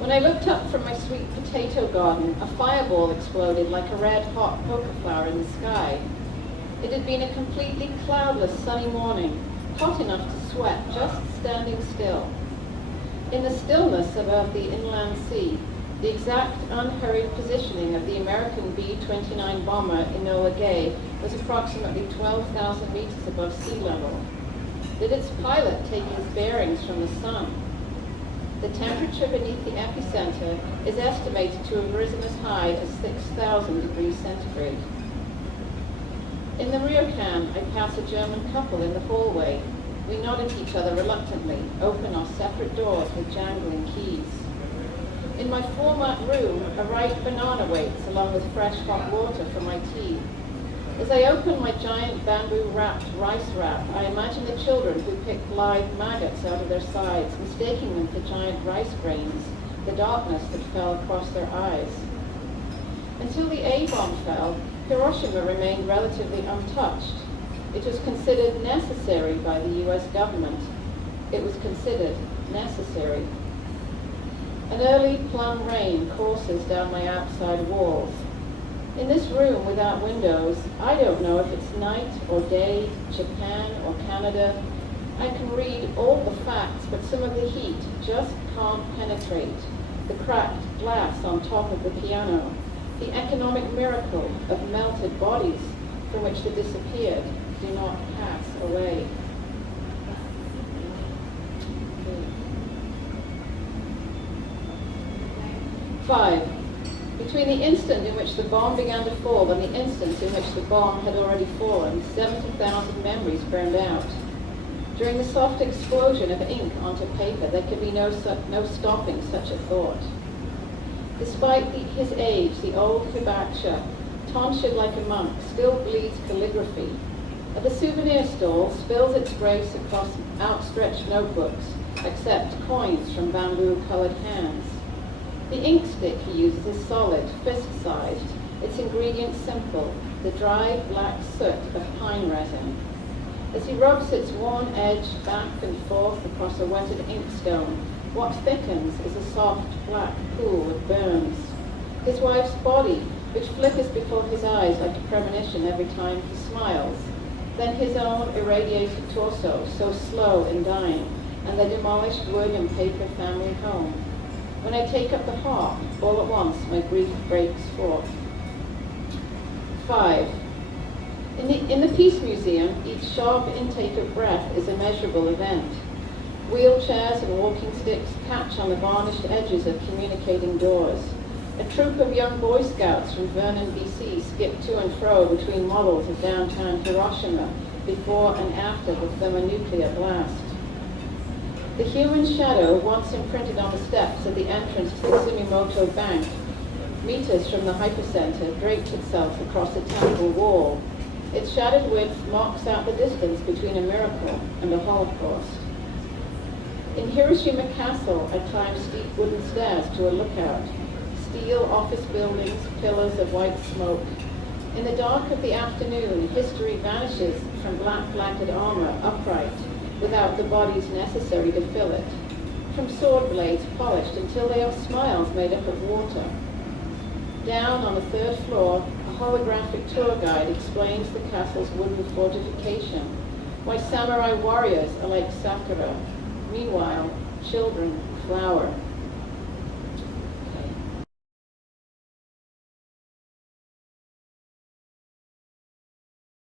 When I looked up from my sweet potato garden, a fireball exploded like a red-hot poker flower in the sky. It had been a completely cloudless, sunny morning, hot enough to sweat just standing still. In the stillness above the inland sea, the exact unhurried positioning of the American B-29 bomber Enola Gay was approximately 12,000 meters above sea level. Did its pilot take his bearings from the sun? The temperature beneath the epicenter is estimated to have risen as high as 6,000 degrees centigrade. In the ryokan, I pass a German couple in the hallway. We nod at each other reluctantly, open our separate doors with jangling keys. In my format room, a ripe banana waits along with fresh hot water for my tea. As I open my giant bamboo-wrapped rice wrap, I imagine the children who pick live maggots out of their sides, mistaking them for giant rice grains, the darkness that fell across their eyes. Until the A-bomb fell, Hiroshima remained relatively untouched. It was considered necessary by the US government. It was considered necessary. An early plum rain courses down my outside walls. In this room without windows, I don't know if it's night or day, Japan or Canada. I can read all the facts, but some of the heat just can't penetrate. The cracked glass on top of the piano, the economic miracle of melted bodies from which the disappeared do not pass away. 5. Between the instant in which the bomb began to fall and the instant in which the bomb had already fallen, 70,000 memories burned out. During the soft explosion of ink onto paper, there could be no stopping such a thought. Despite his age, the old hibakusha, tonsured like a monk, still bleeds calligraphy. At the souvenir stall, spills its grace across outstretched notebooks, except coins from bamboo-colored hands. The ink stick he uses is solid, fist-sized, its ingredients simple, the dry black soot of pine resin. As he rubs its worn edge back and forth across a wetted inkstone, what thickens is a soft black pool that burns. His wife's body, which flickers before his eyes like a premonition every time he smiles. Then his own irradiated torso, so slow in dying, and the demolished wood and paper family home. When I take up the harp, all at once my grief breaks forth. 5. In the Peace Museum, each sharp intake of breath is a measurable event. Wheelchairs and walking sticks catch on the varnished edges of communicating doors. A troop of young Boy Scouts from Vernon, BC skip to and fro between models of downtown Hiroshima before and after the thermonuclear blast. The human shadow, once imprinted on the steps at the entrance to the Sumimoto Bank, meters from the hypercenter, drapes itself across a temple wall. Its shattered width marks out the distance between a miracle and a Holocaust. In Hiroshima Castle, I climb steep wooden stairs to a lookout. Steel office buildings, pillars of white smoke. In the dark of the afternoon, history vanishes from black blanket armor upright, without the bodies necessary to fill it, from sword blades polished until they are smiles made up of water. Down on the 3rd floor, a holographic tour guide explains the castle's wooden fortification, why samurai warriors are like sakura. Meanwhile, children flower.